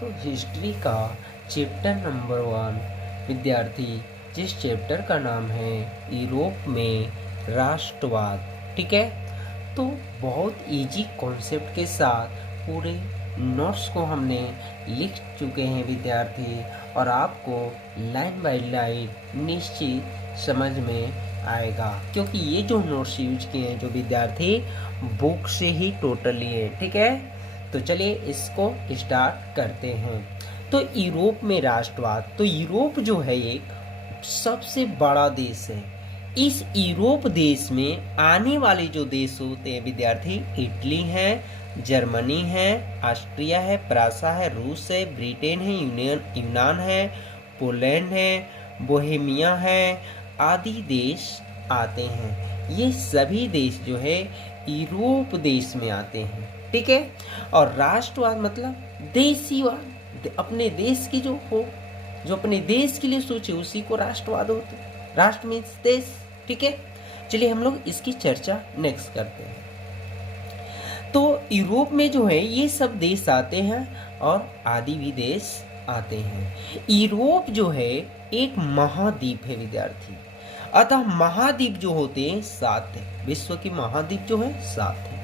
तो हिस्ट्री का chapter number 1 विद्यार्थी, जिस चैप्टर का नाम है यूरोप में राष्ट्रवाद। ठीक है, तो बहुत इजी कॉन्सेप्ट के साथ पूरे नोट्स को हमने लिख चुके हैं विद्यार्थी, और आपको लाइन बाय लाइन निश्चित समझ में आएगा, क्योंकि ये जो नोट्स यूज किए हैं जो विद्यार्थी बुक से ही टोटली है। ठीक है, तो चलिए इसको स्टार्ट करते हैं। तो यूरोप में राष्ट्रवाद, तो यूरोप जो है एक सबसे बड़ा देश है। इस यूरोप देश में आने वाले जो देश होते हैं विद्यार्थी, इटली है, जर्मनी है, ऑस्ट्रिया है, फ्रांसा है, रूस है, ब्रिटेन है, यूनान है, पोलैंड है, बोहेमिया है, आदि देश आते हैं। ये सभी देश जो है यूरोप देश में आते हैं। ठीक है, और राष्ट्रवाद मतलब देशीवाद, अपने देश की जो हो, जो अपने देश के लिए सोचे उसी को राष्ट्रवाद होता है। राष्ट्र मीन्स देश। ठीक है, चलिए हम लोग इसकी चर्चा नेक्स्ट करते हैं। तो यूरोप में जो है ये सब देश आते हैं और आदि भी देश आते हैं। यूरोप जो है एक महाद्वीप है विद्यार्थी, अतः महाद्वीप जो होते हैं 7 है। विश्व की महाद्वीप जो है 7 है।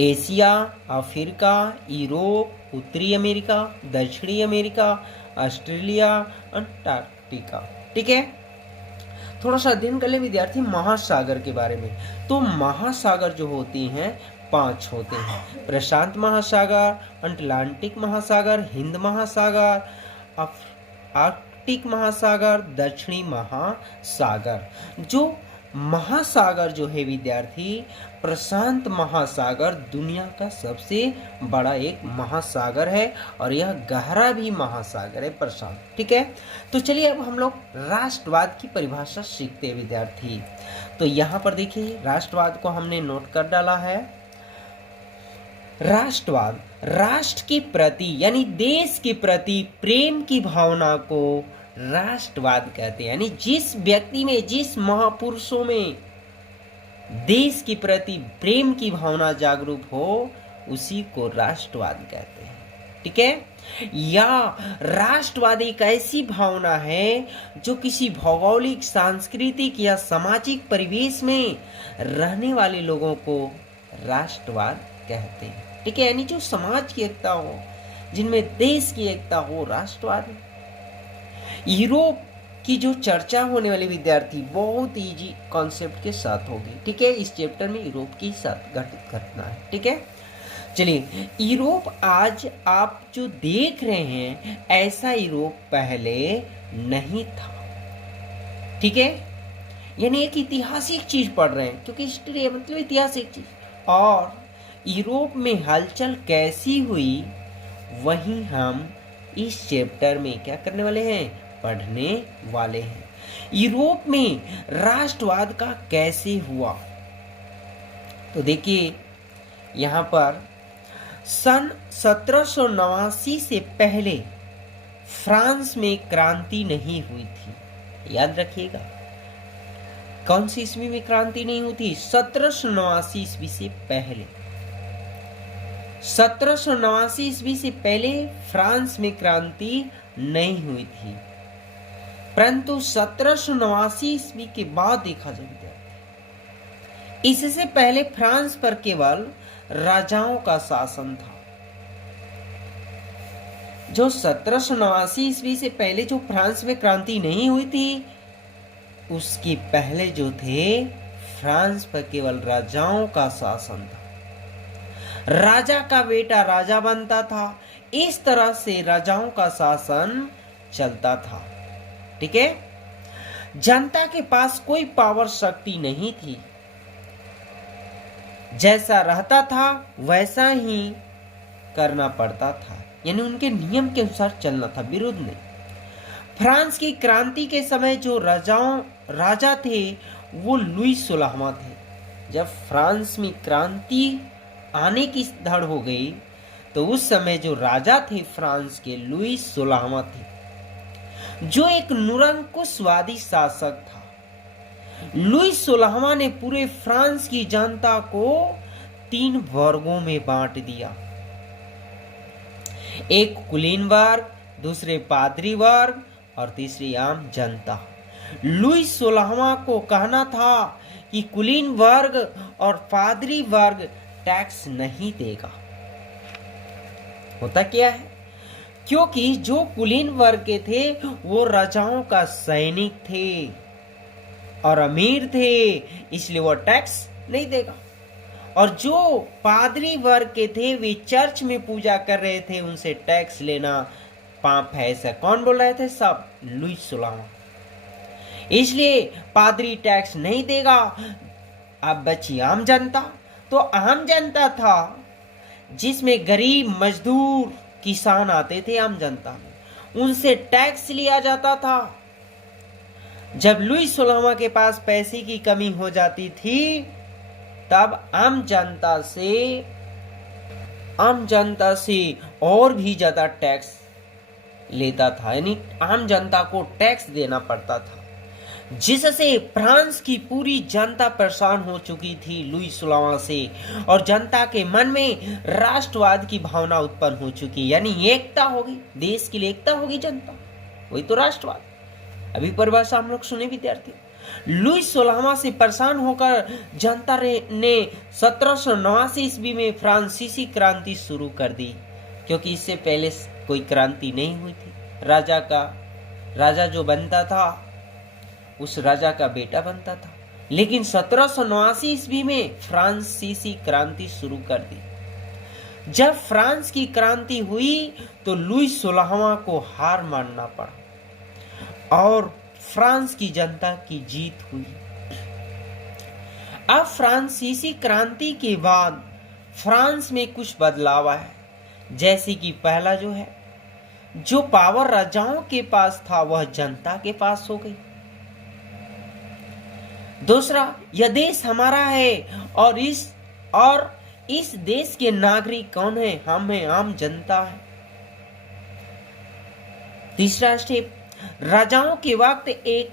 एशिया, अफ्रीका, यूरोप, उत्तरी अमेरिका, दक्षिणी अमेरिका, ऑस्ट्रेलिया, अंटार्कटिका। ठीक है, थोड़ा सा अध्ययन कर ले विद्यार्थी महासागर के बारे में। तो महासागर जो होते हैं 5 होते हैं। प्रशांत महासागर, अटलांटिक महासागर, हिंद महासागर, आर्कटिक महासागर, दक्षिणी महासागर। जो महासागर जो है विद्यार्थी, प्रशांत महासागर दुनिया का सबसे बड़ा एक महासागर है, और यह गहरा भी महासागर है प्रशांत। ठीक है, तो चलिए अब हम लोग राष्ट्रवाद की परिभाषा सीखते हैं विद्यार्थी। तो यहाँ पर देखिए राष्ट्रवाद को हमने नोट कर डाला है। राष्ट्रवाद राष्ट्र के प्रति यानी देश के प्रति प्रेम की भावना को राष्ट्रवाद कहते हैं। यानी जिस व्यक्ति में, जिस महापुरुषों में देश के प्रति प्रेम की भावना जागरूक हो, उसी को राष्ट्रवाद कहते हैं। ठीक है, या राष्ट्रवाद एक ऐसी भावना है जो किसी भौगोलिक, सांस्कृतिक या सामाजिक परिवेश में रहने वाले लोगों को राष्ट्रवाद कहते हैं। ठीक है, यानी जो समाज की एकता हो, जिनमें देश की एकता हो, राष्ट्रवाद। यूरोप की जो चर्चा होने वाली विद्यार्थी बहुत इजी कॉन्सेप्ट के साथ होगी। ठीक है, इस चैप्टर में यूरोप की साथ घटित घटना है। ठीक है, चलिए यूरोप आज आप जो देख रहे हैं ऐसा यूरोप पहले नहीं था। ठीक है, यानी एक ऐतिहासिक चीज पढ़ रहे हैं, क्योंकि हिस्ट्री मतलब ऐतिहासिक चीज। और यूरोप में हलचल कैसी हुई वही हम इस चैप्टर में क्या करने वाले हैं, पढ़ने वाले हैं। यूरोप में राष्ट्रवाद का कैसे हुआ, तो देखिए यहां पर सन 1789 से पहले फ्रांस में क्रांति नहीं हुई थी। याद रखिएगा, कौन सी ईस्वी में क्रांति नहीं हुई थी? 1789 ईस्वी से पहले। 1789 ईस्वी से पहले फ्रांस में क्रांति नहीं हुई थी, परंतु 1789 ईस्वी के बाद देखा जाए, इससे पहले फ्रांस पर केवल राजाओं का शासन था। जो 1789 ईस्वी से पहले जो फ्रांस में क्रांति नहीं हुई थी, उसके पहले जो थे फ्रांस पर केवल राजाओं का शासन था। राजा का बेटा राजा बनता था, इस तरह से राजाओं का शासन चलता था। ठीक है, जनता के पास कोई पावर शक्ति नहीं थी, जैसा रहता था वैसा ही करना पड़ता था, यानी उनके नियम के अनुसार चलना था, विरोध नहीं। फ्रांस की क्रांति के समय जो राजा थे वो लुई 16वां थे। जब फ्रांस में क्रांति आने की धड़ हो गई तो उस समय जो राजा थे फ्रांस के, लुई 16वां थे, जो एक निरंकुशवादी शासक था। लुई 16वां ने पूरे फ्रांस की जनता को 3 वर्गों में बांट दिया। एक कुलीन वर्ग, दूसरे पादरी वर्ग और तीसरी आम जनता। लुई 16वां को कहना था कि कुलीन वर्ग और पादरी वर्ग टैक्स नहीं देगा। होता क्या है, क्योंकि जो कुलीन वर्ग के थे वो राजाओं का सैनिक थे और अमीर थे, इसलिए वो टैक्स नहीं देगा। और जो पादरी वर्ग के थे वे चर्च में पूजा कर रहे थे, उनसे टैक्स लेना पाप है। ऐसा कौन बोल रहे थे? सब लुई 16वां। इसलिए पादरी टैक्स नहीं देगा। अब बची आम जनता। तो आम जनता था जिसमें गरीब मजदूर किसान आते थे आम जनता में, उनसे टैक्स लिया जाता था। जब लुई 16वां के पास पैसे की कमी हो जाती थी तब आम जनता से और भी ज्यादा टैक्स लेता था, यानी आम जनता को टैक्स देना पड़ता था, जिससे फ्रांस की पूरी जनता परेशान हो चुकी थी लुई 16वां से, और जनता के मन में राष्ट्रवाद की भावना उत्पन्न हो चुकी, यानी एकता होगी, देश के लिए एकता होगी जनता, वही तो राष्ट्रवाद। अभी परिभाषा हम लोग सुने विद्यार्थी। लुई 16वां से परेशान होकर जनता ने 1789 ईस्वी में फ्रांसीसी क्रांति शुरू कर दी, क्योंकि इससे पहले कोई क्रांति नहीं हुई थी। राजा जो बनता था उस राजा का बेटा बनता था, लेकिन 1789 ईस्वी में फ्रांसीसी क्रांति शुरू कर दी। जब फ्रांस की क्रांति हुई तो लुई 16वां को हार मानना पड़ा और फ्रांस की जनता की जीत हुई। अब फ्रांसीसी क्रांति के बाद फ्रांस में कुछ बदलाव आए, जैसे कि पहला जो पावर राजाओं के पास था वह जनता के पास हो गई। दूसरा, यह देश हमारा है और इस देश के नागरिक कौन है? हम हैं, आम जनता है। तीसरा स्टेप, राजाओं के वक्त एक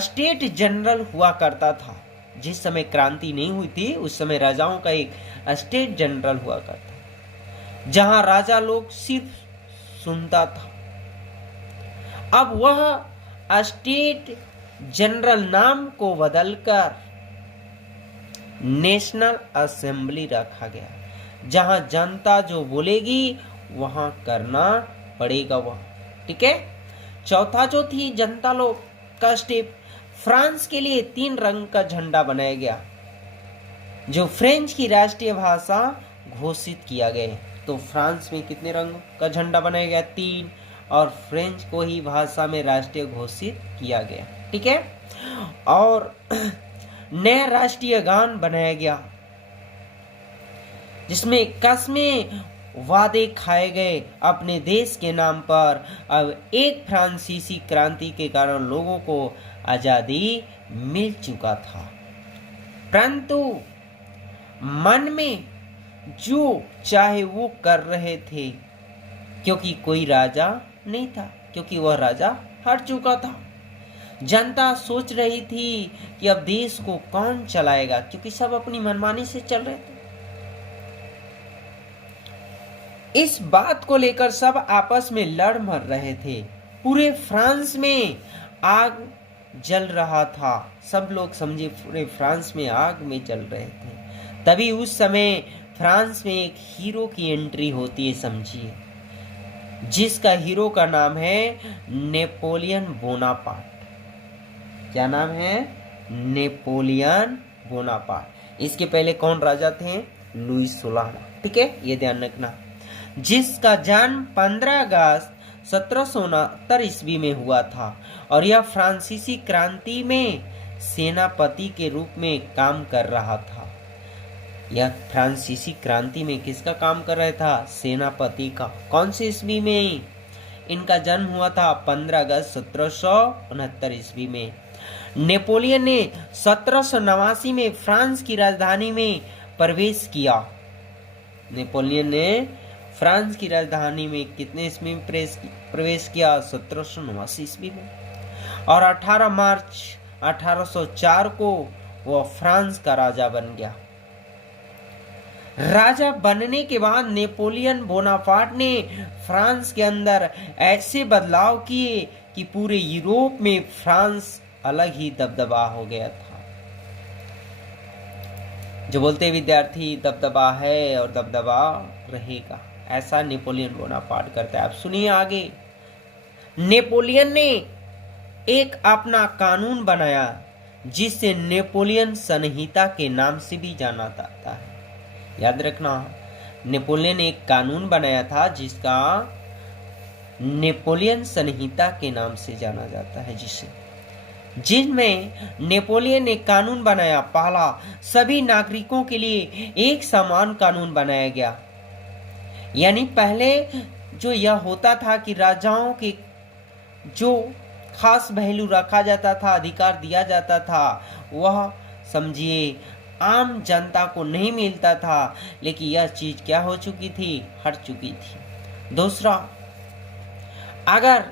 स्टेट जनरल हुआ करता था। जिस समय क्रांति नहीं हुई थी उस समय राजाओं का एक स्टेट जनरल हुआ करता, जहां राजा लोग सिर्फ सुनता था। अब वह स्टेट जनरल नाम को बदलकर नेशनल असेंबली रखा गया, जहां जनता जो बोलेगी वहां करना पड़ेगा वह। ठीक है। चौथा जो थी जनता लोग का स्टेप, फ्रांस के लिए 3 रंग का झंडा बनाया गया, जो फ्रेंच की राष्ट्रीय भाषा घोषित किया गया। तो फ्रांस में कितने रंग का झंडा बनाया गया? 3, और फ्रेंच को ही भाषा में राष्ट्रीय घोषित किया गया। ठीक है। और नया राष्ट्रीय गान बनाया गया, जिसमें कस्में वादे खाए गए अपने देश के नाम पर। अब एक फ्रांसीसी क्रांति के कारण लोगों को आजादी मिल चुका था, परंतु मन में जो चाहे वो कर रहे थे, क्योंकि कोई राजा नहीं था, क्योंकि वह राजा हार चुका था। जनता सोच रही थी कि अब देश को कौन चलाएगा, क्योंकि सब अपनी मनमानी से चल रहे थे। इस बात को लेकर सब आपस में लड़ मर रहे थे। पूरे फ्रांस में आग जल रहा था। सब लोग समझे पूरे फ्रांस में आग में जल रहे थे। तभी उस समय फ्रांस में एक हीरो की एंट्री होती है, समझिए, जिसका हीरो का नाम है नेपोलियन बोनापार्ट। क्या नाम है? Napoleon Bonaparte. इसके पहले कौन राजा थे? लुई 16। ठीक है, ये ध्यान रखना। जिसका जन्म 15 अगस्त 1769 ईस्वी में हुआ था, और यह फ्रांसीसी क्रांति में सेनापति के रूप में काम कर रहा था। यह फ्रांसीसी क्रांति में किसका काम कर रहा था? सेनापति का। कौन से ईस्वी में? इनका जन्म हुआ था 15 अगस्त 1769 ईस्वी में। नेपोलियन ने 1789 में फ्रांस की राजधानी में प्रवेश किया। नेपोलियन ने फ्रांस की राजधानी में कितने ईस्वी में प्रवेश किया? 1789 ईस्वी में। और 18 मार्च 1804 को वह फ्रांस का राजा बन गया। राजा बनने के बाद नेपोलियन बोनापार्ट ने फ्रांस के अंदर ऐसे बदलाव किए कि पूरे यूरोप में फ्रांस अलग ही दबदबा हो गया था। जो बोलते विद्यार्थी दबदबा है और दबदबा रहेगा, ऐसा नेपोलियन बोनापार्ट करता है। अब सुनिए आगे। नेपोलियन ने एक अपना कानून बनाया जिसे नेपोलियन संहिता के नाम से भी जाना जाता है। याद रखना, नेपोलियन ने एक कानून बनाया था जिसका नेपोलियन संहिता के नाम से जाना जाता है, जिसमें नेपोलियन ने कानून बनाया। पहला, सभी नागरिकों के लिए एक समान कानून बनाया गया। यानी पहले जो यह होता था कि राजाओं के जो खास पहलू रखा जाता था, अधिकार दिया जाता था, वह समझिए आम जनता को नहीं मिलता था। लेकिन यह चीज क्या हो चुकी थी, हट चुकी थी। दूसरा, अगर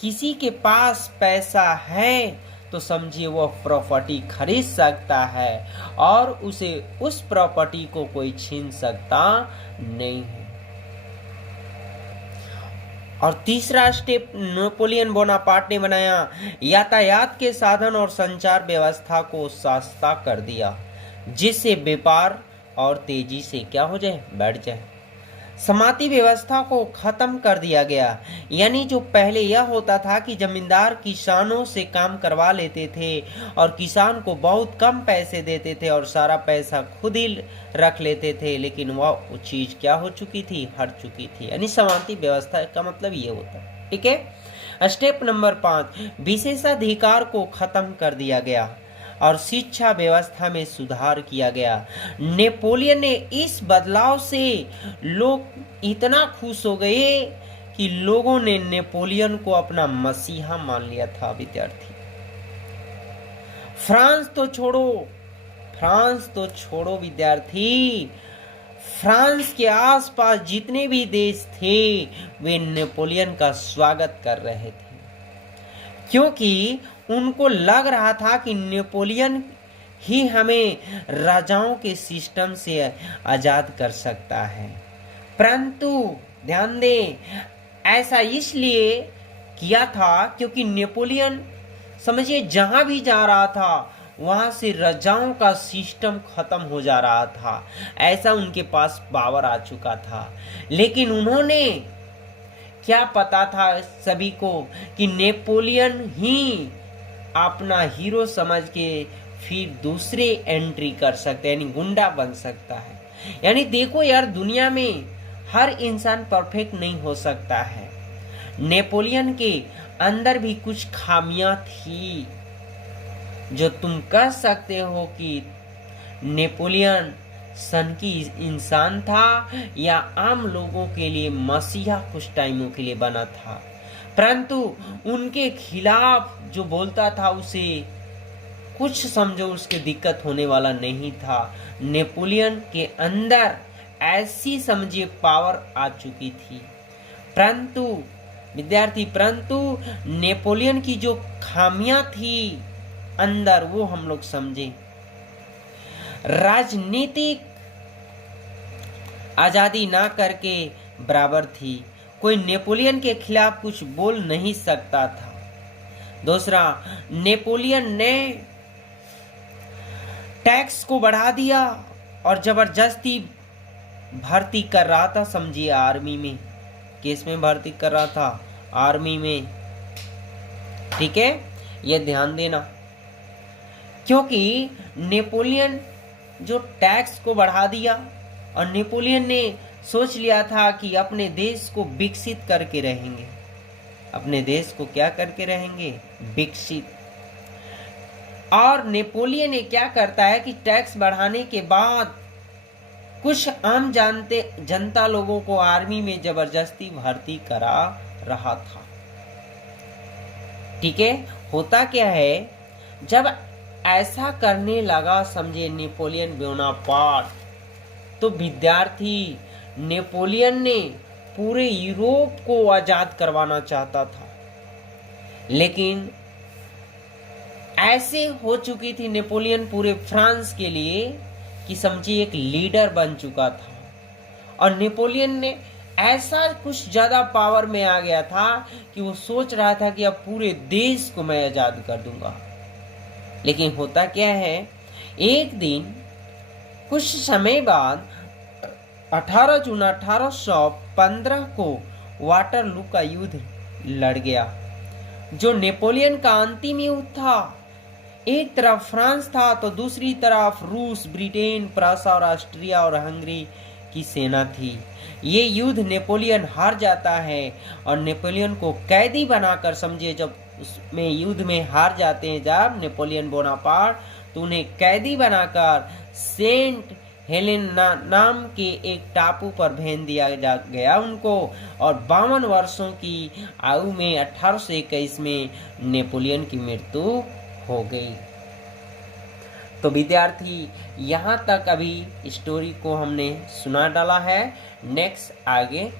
किसी के पास पैसा है तो समझिए वह प्रॉपर्टी खरीद सकता है और उसे उस प्रॉपर्टी को कोई छीन सकता नहीं है। और तीसरा स्टेप नेपोलियन बोनापार्ट ने बनाया, यातायात के साधन और संचार व्यवस्था को सस्ता कर दिया, जिससे व्यापार और तेजी से क्या हो जाए, बढ़ जाए। समाती व्यवस्था को खत्म कर दिया गया। यानी जो पहले यह होता था कि जमींदार किसानों से काम करवा लेते थे और किसान को बहुत कम पैसे देते थे और सारा पैसा खुद ही रख लेते थे, लेकिन वह चीज क्या हो चुकी थी, हट चुकी थी। यानी समाती व्यवस्था का मतलब ये होता है। ठीक है। स्टेप नंबर 5, विशेषाधिकार को खत्म कर दिया गया और शिक्षा व्यवस्था में सुधार किया गया। नेपोलियन ने इस बदलाव से लोग इतना खुश हो गए कि लोगों ने नेपोलियन को अपना मसीहा मान लिया था। विद्यार्थी, फ्रांस तो छोड़ो विद्यार्थी, फ्रांस के आसपास जितने भी देश थे वे नेपोलियन का स्वागत कर रहे थे, क्योंकि उनको लग रहा था कि नेपोलियन ही हमें राजाओं के सिस्टम से आजाद कर सकता है। परंतु ध्यान दें, ऐसा इसलिए किया था क्योंकि नेपोलियन समझिए जहां भी जा रहा था वहां से राजाओं का सिस्टम खत्म हो जा रहा था। ऐसा उनके पास पावर आ चुका था। लेकिन उन्होंने क्या पता था सभी को कि नेपोलियन ही अपना हीरो समझ के फिर दूसरे एंट्री कर सकते हैं, यानी गुंडा बन सकता है। यानी देखो यार, दुनिया में हर इंसान परफेक्ट नहीं हो सकता है। नेपोलियन के अंदर भी कुछ खामियां थी जो तुम कह सकते हो कि नेपोलियन सन की इंसान था या आम लोगों के लिए मसीहा कुछ टाइमों के लिए बना था। परंतु उनके खिलाफ जो बोलता था उसे कुछ समझो उसके दिक्कत होने वाला नहीं था। नेपोलियन के अंदर ऐसी समझिए पावर आ चुकी थी। परंतु विद्यार्थी, नेपोलियन की जो खामियां थी अंदर वो हम लोग समझे। राजनीतिक आजादी ना करके बराबर थी, कोई नेपोलियन के खिलाफ कुछ बोल नहीं सकता था। दूसरा, नेपोलियन ने टैक्स को बढ़ा दिया और जबरदस्ती भर्ती कर रहा था, समझिए आर्मी में। किस में भर्ती कर रहा था, आर्मी में। ठीक है, ये ध्यान देना, क्योंकि नेपोलियन जो टैक्स को बढ़ा दिया और नेपोलियन ने सोच लिया था कि अपने देश को विकसित करके रहेंगे। अपने देश को क्या करके रहेंगे, विकसित। और नेपोलियन ने क्या करता है कि टैक्स बढ़ाने के बाद कुछ आम जनता लोगों को आर्मी में जबरदस्ती भर्ती करा रहा था। ठीक है, होता क्या है, जब ऐसा करने लगा समझे नेपोलियन बोनापार्ट, तो विद्यार्थी नेपोलियन ने पूरे यूरोप को आजाद करवाना चाहता था। लेकिन ऐसे हो चुकी थी नेपोलियन पूरे फ्रांस के लिए कि समझिए एक लीडर बन चुका था और नेपोलियन ने ऐसा कुछ ज़्यादा पावर में आ गया था कि वो सोच रहा था कि अब पूरे देश को मैं आज़ाद कर दूंगा। लेकिन होता क्या है, एक दिन कुछ समय बाद 18 जून 1815 को वाटरलू का युद्ध लड़ गया, जो नेपोलियन का अंतिम युद्ध था। एक तरफ फ्रांस था तो दूसरी तरफ रूस, ब्रिटेन, प्रूसिया और ऑस्ट्रिया और हंगरी की सेना थी। ये युद्ध नेपोलियन हार जाता है और नेपोलियन को कैदी बनाकर, समझिए जब उसमें युद्ध में हार जाते हैं जब नेपोलियन बोनापार्ट, तो उन्हें कैदी बनाकर सेंट हेलेन नाम के एक टापू पर भेज दिया गया उनको, और 52 वर्षों की आयु में 1821 में नेपोलियन की मृत्यु हो गई। तो विद्यार्थी, यहाँ तक अभी स्टोरी को हमने सुना डाला है। नेक्स्ट आगे